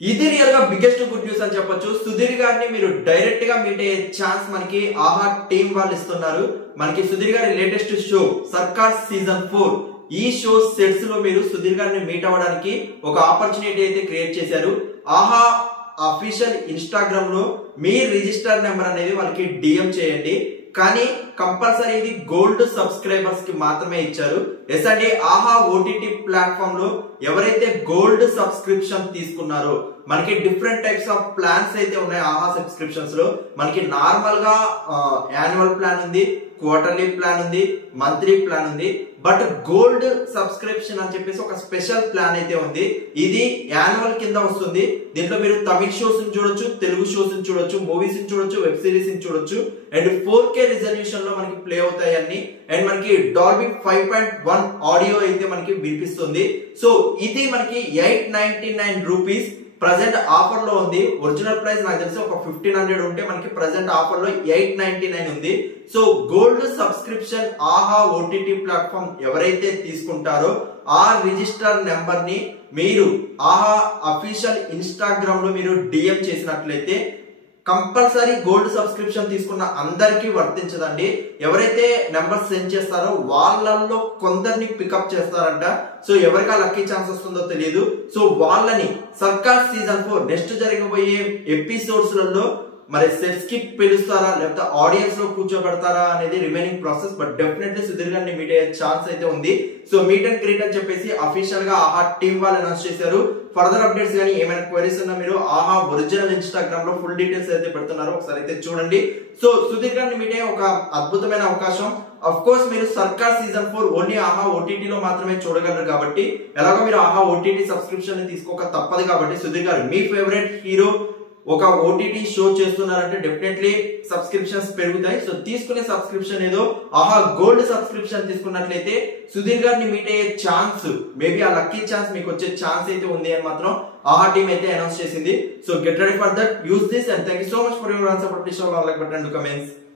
ఇది రియల్ గా biggest good news అని చెప్పొచ్చు. సుధీర్ గారిని మీరు డైరెక్ట్ గా మీట్ అయ్యే ఛాన్స్ మనకి ఆహా టీం వాళ్ళు ఇస్తున్నారు. మనకి సుధీర్ గారి లేటెస్ట్ షో సర్కార్ సీజన్ 4 ఈ షో సెట్స్ లో మీరు సుధీర్ గారిని మీట్ అవ్వడానికి ఒక ఆపర్చునిటీ అయితే క్రియేట్ చేశారు. ఆహా అఫీషియల్ ఇన్స్టాగ్రామ్ లో మీ రిజిస్టర్ నెంబర్ అనేది వాళ్ళకి డిఎం చేయండి. కానీ కంపల్సరీ ఇది గోల్డ్ సబ్స్క్రైబర్స్ కి మాత్రమే ఇచ్చారు. ఎస్ అండి, ఆహా ఓటీటీ ప్లాట్ఫామ్ లో ఎవరైతే గోల్డ్ సబ్స్క్రిప్షన్ తీసుకున్నారో మనకి డిఫరెంట్ టైప్స్ ఆఫ్ ప్లాన్స్ అయితే ఉన్నాయి. ఆహా సబ్స్క్రిప్షన్స్ లో మనకి నార్మల్ గా యాన్యువల్ ప్లాన్ ఉంది, క్వార్టర్లీ ప్లాన్ ఉంది, మంత్లీ ప్లాన్ ఉంది. బట్ గోల్డ్ సబ్స్క్రిప్షన్ అని చెప్పేసి ఒక స్పెషల్ ప్లాన్ అయితే ఉంది. ఇది యాన్యువల్ కింద వస్తుంది. దీంట్లో మీరు తమిళ షోస్ చూడొచ్చు, తెలుగు షోస్ చూడొచ్చు, మూవీస్ చూడొచ్చు, వెబ్ సిరీస్ చూడొచ్చు. అండ్ 4K రిజల్యూషన్ లో మనకి ప్లే అవుతాయి అన్ని. అండ్ మనకి డాల్బీ 5.1 ఆడియో అయితే మనకి వినిపిస్తుంది. సో ఇది మనకి 899 రూపీస్ ప్రజెంట్ ఆఫర్ లో ఉంది. ఒరిజినల్ ప్రైస్ నాకు తెలిసి ఒక 1500 ఉంటే మనకి ప్రజెంట్ ఆఫర్ లో 899 ఉంది. సో గోల్డ్ సబ్స్క్రిప్షన్ ఆహా ఓటీటీ ప్లాట్ఫామ్ ఎవరైతే తీసుకుంటారో ఆ రిజిస్టర్ నెంబర్ ని మీరు ఆహా అఫీషియల్ ఇన్స్టాగ్రామ్ లో మీరు డిఎం చేసినట్లయితే కంపల్సరీ గోల్డ్ సబ్స్క్రిప్షన్ తీసుకున్న అందరికీ వర్తించదండి. ఎవరైతే నెంబర్ సెండ్ చేస్తారో వాళ్ళల్లో కొందరిని పికప్ చేస్తారంట. సో ఎవరికి ఆ లక్కీ ఛాన్స్ వస్తుందో తెలియదు. సో వాళ్ళని సర్కార్ సీజన్ 4 నెక్స్ట్ జరగబోయే ఎపిసోడ్స్ లలో మరి సెట్స్ కి పిలుస్తారా లేకపోతే ఆడియన్స్ లో కూర్చోబెడతారా అనేది remaining process. But definitely Sudheer గారిని మీట్ అయ్యే ఛాన్స్ అయితే ఉంది. సో మీట్ అండ్ గ్రీట్ అని చెప్పేసి అఫీషియల్ గా ఆహా టీం వాళ్ళు అనౌన్స్ చేశారు. ఫర్దర్ అప్డేట్స్ కానీ ఏమైనా క్వైరీస్ ఉన్నా మీరు ఆహా ఒరిజినల్ ఇన్స్టాగ్రామ్ లో ఫుల్ డీటెయిల్స్ అయితే పెడుతున్నారు, ఒకసారి అయితే చూడండి. సో సుధీర్ గారిని మీట్ అయ్యే ఒక అద్భుతమైన అవకాశం. అఫ్ కోర్స్ మీరు సర్కార్ సీజన్ 4 ఓన్లీ ఆహా ఓటీటీ లో మాత్రమే చూడగలరు కాబట్టి ఎలాగో మీరు ఆహా ఓటీటీ సబ్స్క్రిప్షన్ ని తీసుకోక తప్పదు. కాబట్టి సుధీర్ గారు మీ ఫేవరెట్ హీరో ఒక ఓటీటీ షో చేస్తున్నారంటే డెఫినెట్లీ సబ్స్క్రిప్షన్స్ పెరుగుతాయి. సో తీసుకునే సబ్స్క్రిప్షన్ ఏదో ఆహా గోల్డ్ సబ్స్క్రిప్షన్ తీసుకున్నట్లయితే సుధీర్ గారిని మీట్ అయ్యే ఛాన్స్, మేబీ ఆ లక్కీ ఛాన్స్ మీకు వచ్చే ఛాన్స్ అయితే ఉంది అని మాత్రం ఆహా టీమ్ అయితే అనౌన్స్ చేసింది. So get ready for that, use this and thank you so much for your support. Please like button and comments.